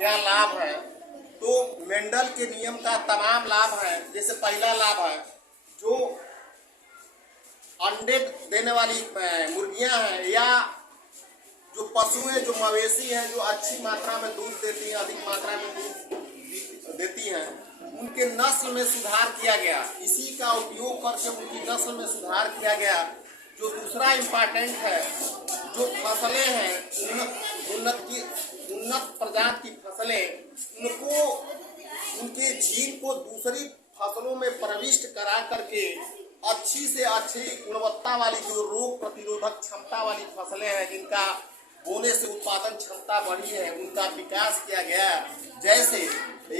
क्या लाभ है, तो मेंडल के नियम का तमाम लाभ है। जैसे पहला लाभ है, जो अंडे देने वाली मुर्गियां हैं या जो पशु हैं, जो मवेशी हैं, जो अच्छी मात्रा में दूध देती हैं, अधिक मात्रा में दूध देती हैं, उनके नस्ल में सुधार किया गया। इसी का उपयोग करके उनकी नस्ल में सुधार किया गया। जो दूसरा इम्पोर्टेंट है, जो फसलें हैं, उन्नत प्रजाति की फसलें, उनको उनके जीन को दूसरी फसलों में प्रविष्ट करा करके अच्छी से अच्छी गुणवत्ता वाली, जो रोग प्रतिरोधक क्षमता वाली फसलें हैं, जिनका बोने से उत्पादन क्षमता बढ़ी है, उनका विकास किया गया। जैसे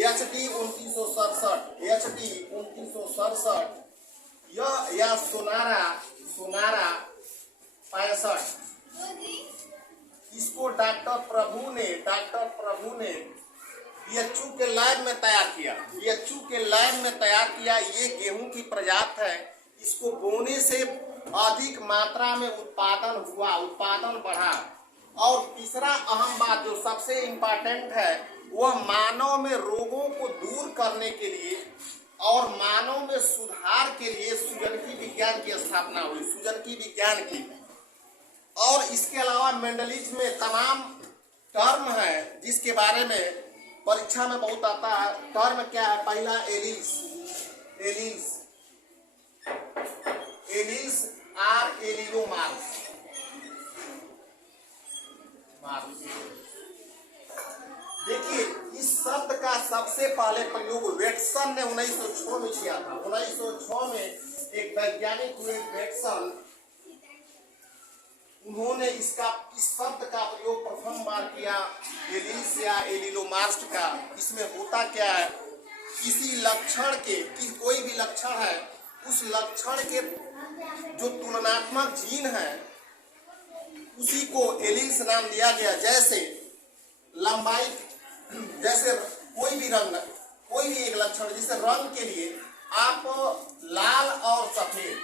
HD 2967, HD 2967 या सोनारा 65, इसको डॉक्टर प्रभु ने BHU के लैब में तैयार किया। BHU के लैब में तैयार किया। ये गेहूं की प्रजाति है। इसको बोने से अधिक मात्रा में उत्पादन बढ़ा। और तीसरा अहम बात जो सबसे इम्पोर्टेंट है, वह मानव में रोगों को दूर करने के लिए और मानव में सुधार के लिए सुजनकी विज्ञान की स्थापना हुई, सुजनकी विज्ञान की। और इसके अलावा मेंडलिज्म में तमाम टर्म है जिसके बारे में परीक्षा में बहुत आता है। टर्म क्या है? पहला एलील्स आर एलिलोमार्स। देखिए, इस शब्द का सबसे पहले प्रयोग वेटसन ने 1906 में किया था। 1906 में एक वैज्ञानिक हुए वेटसन, उन्होंने इस शब्द का प्रयोग प्रथम बार किया, एलील्स या एलिलोमार्स का। इसमें होता क्या है, किसी लक्षण के, कोई भी लक्षण है, उस लक्षण के जो तुलनात्मक जीन है, उसी को एलील्स नाम दिया गया। जैसे लंबाई, जैसे कोई भी रंग, कोई भी एक लक्षण, जैसे रंग के लिए आप लाल और सफेद,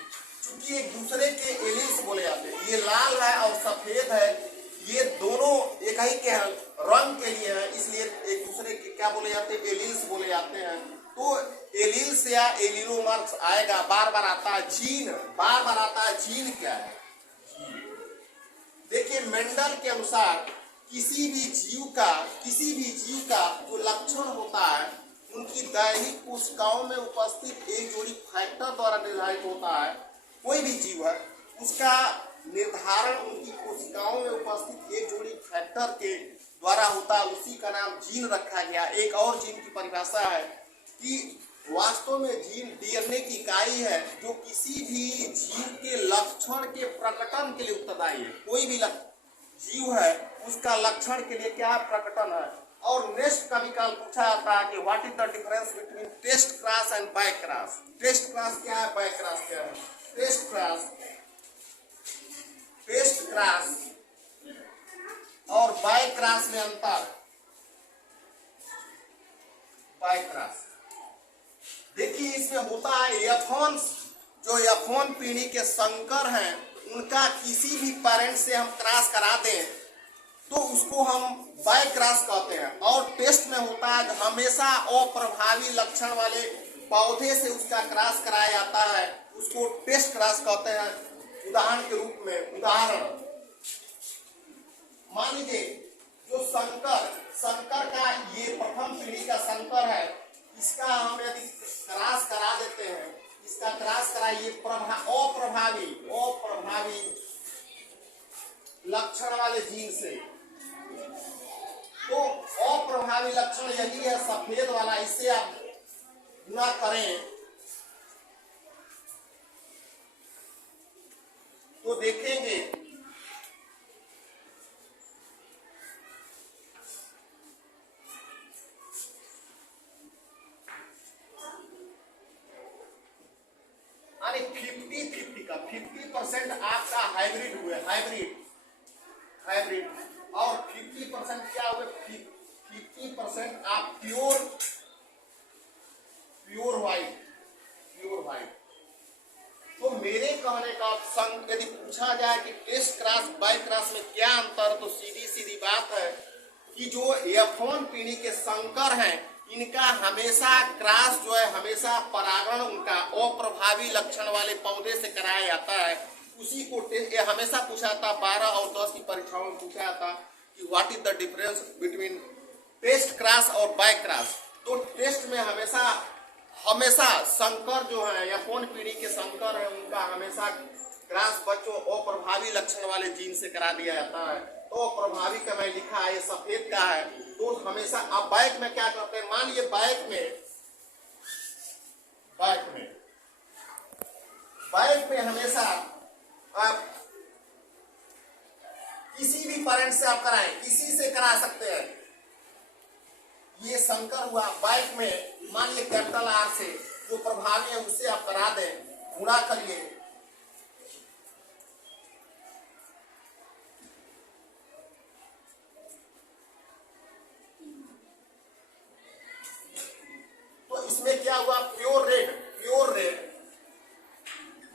चूंकि एक दूसरे के एलील्स बोले जाते हैं। ये लाल है और सफेद है, ये दोनों एक ही के रंग के लिए है, इसलिए एक दूसरे के क्या बोले जाते हैं? एलील्स बोले जाते हैं। तो एलील्स या एलिलोमार्स आएगा, बार बार आता है जीन, बार बार आता है जीन। क्या है? देखिए, मेंडल के अनुसार किसी भी जीव का जो लक्षण होता है, उनकी दैहिक कोशिकाओं में उपस्थित एक जोड़ी फैक्टर द्वारा निर्धारित होता है। कोई भी जीव है, उसका निर्धारण उनकी कोशिकाओं में उपस्थित एक जोड़ी फैक्टर के द्वारा होता है। उसी का नाम जीन रखा गया। एक और जीन की परिभाषा है कि वास्तव में जीन DNA की इकाई है, जो किसी भी जीव के लक्षण के प्रकटन के लिए उत्तरदायी है। कोई भी जीव है, उसका लक्षण के लिए क्या प्रकटन है। और नेक्स्ट कभी काल पूछा जाता है कि what is the difference between test cross and by cross. Test cross क्या है, बाय क्रॉस क्या है? टेस्ट क्रॉस और बाय क्रॉस में अंतर। बाय क्रॉस, देखिए, इसमें होता है F1, जो F1 पीढ़ी के संकर हैं, उनका किसी भी पेरेंट से हम क्रॉस करा दें तो उसको हम बाय क्रॉस कहते हैं। और टेस्ट में होता है हमेशा अप्रभावी लक्षण वाले पौधे से उसका क्रॉस कराया जाता है, उसको टेस्ट क्रॉस कहते हैं। उदाहरण के रूप में, मान लीजिए जो संकर का ये प्रथम पीढ़ी का संकर है, इसका हम यदि क्रॉस करा देते हैं, इसका क्रॉस कराइए अप्रभावी लक्षण वाले जीन से, तो अप्रभावी लक्षण यही है सफेद वाला। इससे आप गुणा करें तो देखेंगे यानी 50-50 का 50% आपका हाइब्रिड हुए, हाइब्रिड और 50% क्या हुए, 50% आप प्योर व्हाइट। तो मेरे कहने का संग यदि पूछा जाए कि टेस्ट क्रॉस बाय क्रॉस में क्या अंतर, तो सीधी बात है, कि जो F1 पीढ़ी के संकर हैं, इनका हमेशा क्रॉस जो है, हमेशा परागण उनका अप्रभावी लक्षण वाले पौधे से कराया जाता है। उसी को ये हमेशा पूछा जाता, 12 और 10 की परीक्षाओं में पूछा जाता कि what is the difference between test cross और बैक क्रॉस। तो टेस्ट में हमेशा संकर जो है, F1 पीढ़ी के संकर है, उनका हमेशा क्रॉस बच्चों अप्रभावी लक्षण वाले जीन से करा दिया जाता है। तो प्रभावी का मैं लिखा है, ये सफेद का है। तो हमेशा आप बैक में क्या करते हैं, मान लीजिए बैक में हमेशा आप किसी भी पेरेंट से आप कराएं, किसी से करा सकते हैं। ये संकर हुआ बैक में, मान लीजिए कैपिटल R से जो प्रभावी है उससे आप करा दें, गुणा करिए, तो इसमें क्या हुआ, प्योर रेड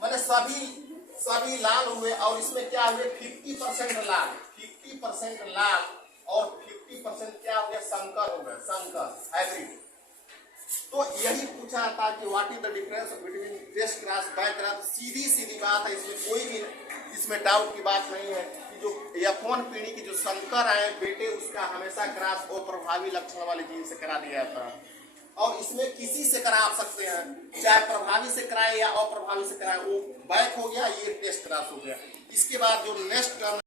मैंने सभी लाल हुए, और इसमें क्या हुए 50% लाल, 50% लाल और 50% क्या हो गया, संकर हो गए, संकर हाइब्रिड। तो यही पूछा था कि what is the difference between test cross back cross. सीधी बात है, इसमें कोई भी इसमें डाउट की बात नहीं है कि जो F1 पीढ़ी की जो संकर आए बेटे, उसका हमेशा क्रॉस अप्रभावी लक्षण वाले जीन से करा दिया जाता है। और इसमें किसी से करा सकते हैं, चाहे प्रभावी से कराए या अप्रभावी से कराए, वो बैक हो गया, ये टेस्ट क्रॉस हो गया। इसके बाद जो नेक्स्ट टर्म